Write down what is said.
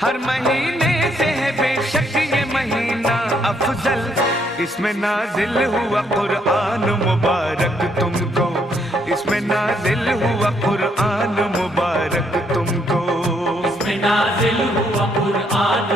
हर महीने से है बेशक ये महीना अफजल, इसमें नाजिल हुआ कुरान मुबारक तुमको, इसमें नाजिल हुआ कुरान मुबारक तुमको, इसमें नाजिल हुआ कुरान